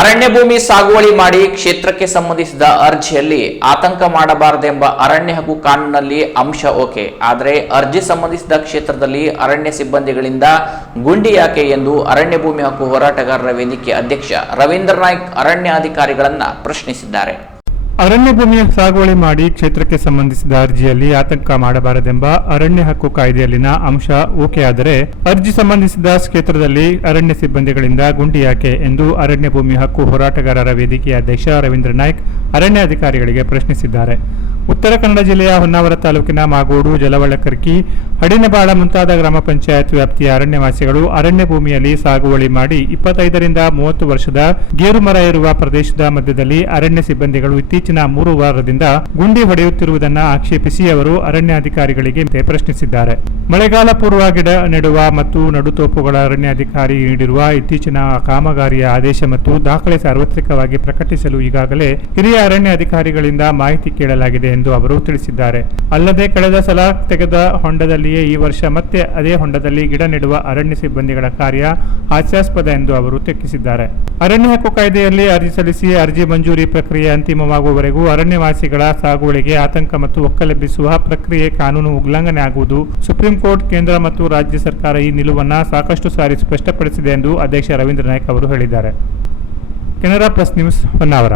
ಅರಣ್ಯ ಭೂಮಿ ಸಾಗುವಳಿ ಮಾಡಿ ಕ್ಷೇತ್ರಕ್ಕೆ ಸಂಬಂಧಿಸಿದ ಅರ್ಜಿಯಲ್ಲಿ ಆತಂಕ ಮಾಡಬಾರದೆಂಬ ಅರಣ್ಯ ಹಕ್ಕು ಕಾನೂನಿನಲ್ಲಿ ಅಂಶ ಓಕೆ. ಆದರೆ ಅರ್ಜಿ ಸಂಬಂಧಿಸಿದ ಕ್ಷೇತ್ರದಲ್ಲಿ ಅರಣ್ಯ ಸಿಬ್ಬಂದಿಗಳಿಂದ ಗುಂಡಿ ಯಾಕೆ ಎಂದು ಅರಣ್ಯ ಭೂಮಿ ಹಕ್ಕು ಹೋರಾಟಗಾರರ ವೇದಿಕೆ ಅಧ್ಯಕ್ಷ ರವೀಂದ್ರ ನಾಯ್ಕ್ ಅರಣ್ಯಾಧಿಕಾರಿಗಳನ್ನ ಪ್ರಶ್ನಿಸಿದ್ದಾರೆ. ಅರಣ್ಯ ಭೂಮಿಯ ಸಾಗುವಳಿ ಮಾಡಿ ಕ್ಷೇತ್ರಕ್ಕೆ ಸಂಬಂಧಿಸಿದ ಅರ್ಜಿಯಲ್ಲಿ ಆತಂಕ ಮಾಡಬಾರದೆಂಬ ಅರಣ್ಯ ಹಕ್ಕು ಕಾಯ್ದೆಯಲ್ಲಿನ ಅಂಶ ಓಕೆ. ಆದರೆ ಅರ್ಜಿ ಸಂಬಂಧಿಸಿದ ಕ್ಷೇತ್ರದಲ್ಲಿ ಅರಣ್ಯ ಸಿಬ್ಬಂದಿಗಳಿಂದ ಗುಂಡಿ ಯಾಕೆ ಎಂದು ಅರಣ್ಯ ಭೂಮಿ ಹಕ್ಕು ಹೋರಾಟಗಾರರ ವೇದಿಕೆಯ ಅಧ್ಯಕ್ಷ ರವೀಂದ್ರ ನಾಯ್ಕ್ ಅರಣ್ಯಾಧಿಕಾರಿಗಳಿಗೆ ಪ್ರಶ್ನಿಸಿದ್ದಾರೆ. ಉತ್ತರ ಕನ್ನಡ ಜಿಲ್ಲೆಯ ಹೊನ್ನಾವರ ತಾಲೂಕಿನ ಮಾಗೋಡು, ಜಲವಳಕರ್ಕಿ, ಹಡಿನಬಾಳ ಮುಂತಾದ ಗ್ರಾಮ ಪಂಚಾಯತ್ ವ್ಯಾಪ್ತಿಯ ಅರಣ್ಯವಾಸಿಗಳು ಅರಣ್ಯ ಭೂಮಿಯಲ್ಲಿ ಸಾಗುವಳಿ ಮಾಡಿ 25 ರಿಂದ 30 ವರ್ಷದ ಗೇರು ಮರ ಇರುವ ಪ್ರದೇಶದ ಮಧ್ಯದಲ್ಲಿ ಅರಣ್ಯ ಸಿಬ್ಬಂದಿಗಳು ಇತ್ತೀಚಿನ 3 ವಾರದಿಂದ ಗುಂಡಿ ಹೊಡೆಯುತ್ತಿರುವುದನ್ನು ಆಕ್ಷೇಪಿಸಿ ಅವರು ಅರಣ್ಯಾಧಿಕಾರಿಗಳಿಗೆ ಪ್ರಶ್ನಿಸಿದ್ದಾರೆ. ಮಳೆಗಾಲ ಪೂರ್ವ ಗಿಡ ನೆಡುವ ಮತ್ತು ನಡುತೋಪುಗಳ ಅರಣ್ಯಾಧಿಕಾರಿ ನೀಡಿರುವ ಇತ್ತೀಚಿನ ಕಾಮಗಾರಿಯ ಆದೇಶ ಮತ್ತು ದಾಖಲೆ ಸಾರ್ವತ್ರಿಕವಾಗಿ ಪ್ರಕಟಿಸಲು ಈಗಾಗಲೇ ಹಿರಿಯ ಅರಣ್ಯಾಧಿಕಾರಿಗಳಿಂದ ಮಾಹಿತಿ ಕೇಳಲಾಗಿದೆ ಎಂದು ಅವರು ತಿಳಿಸಿದ್ದಾರೆ. ಅಲ್ಲದೆ ಕಳೆದ ಸಲ ತೆಗೆದ ಹೊಂಡದಲ್ಲಿಯೇ ಈ ವರ್ಷ ಮತ್ತೆ ಅದೇ ಹೊಂಡದಲ್ಲಿ ಗಿಡ ನೆಡುವ ಅರಣ್ಯ ಸಿಬ್ಬಂದಿಗಳ ಕಾರ್ಯ ಹಾಸ್ಯಾಸ್ಪದ ಎಂದು ಅವರು ಟೀಕಿಸಿದ್ದಾರೆ. ಅರಣ್ಯ ಹಕ್ಕು ಕಾಯ್ದೆಯಲ್ಲಿ ಅರ್ಜಿ ಸಲ್ಲಿಸಿ ಅರ್ಜಿ ಮಂಜೂರಿ ಪ್ರಕ್ರಿಯೆ ಅಂತಿಮವಾಗುವವರೆಗೂ ಅರಣ್ಯವಾಸಿಗಳ ಸಾಗುವಳಿಗೆ ಆತಂಕ ಮತ್ತು ಒಕ್ಕಲೆಬ್ಬಿಸುವ ಪ್ರಕ್ರಿಯೆ ಕಾನೂನು ಉಲ್ಲಂಘನೆ ಆಗುವುದು. ಸುಪ್ರೀಂ ಕೋರ್ಟ್, ಕೇಂದ್ರ ಮತ್ತು ರಾಜ್ಯ ಸರ್ಕಾರ ಈ ನಿಲುವನ್ನು ಸಾಕಷ್ಟು ಸಾರಿ ಸ್ಪಷ್ಟಪಡಿಸಿದೆ ಎಂದು ಅಧ್ಯಕ್ಷ ರವೀಂದ್ರ ನಾಯ್ಕ್ ಅವರು ಹೇಳಿದ್ದಾರೆ. Canara plus news, Honnavar.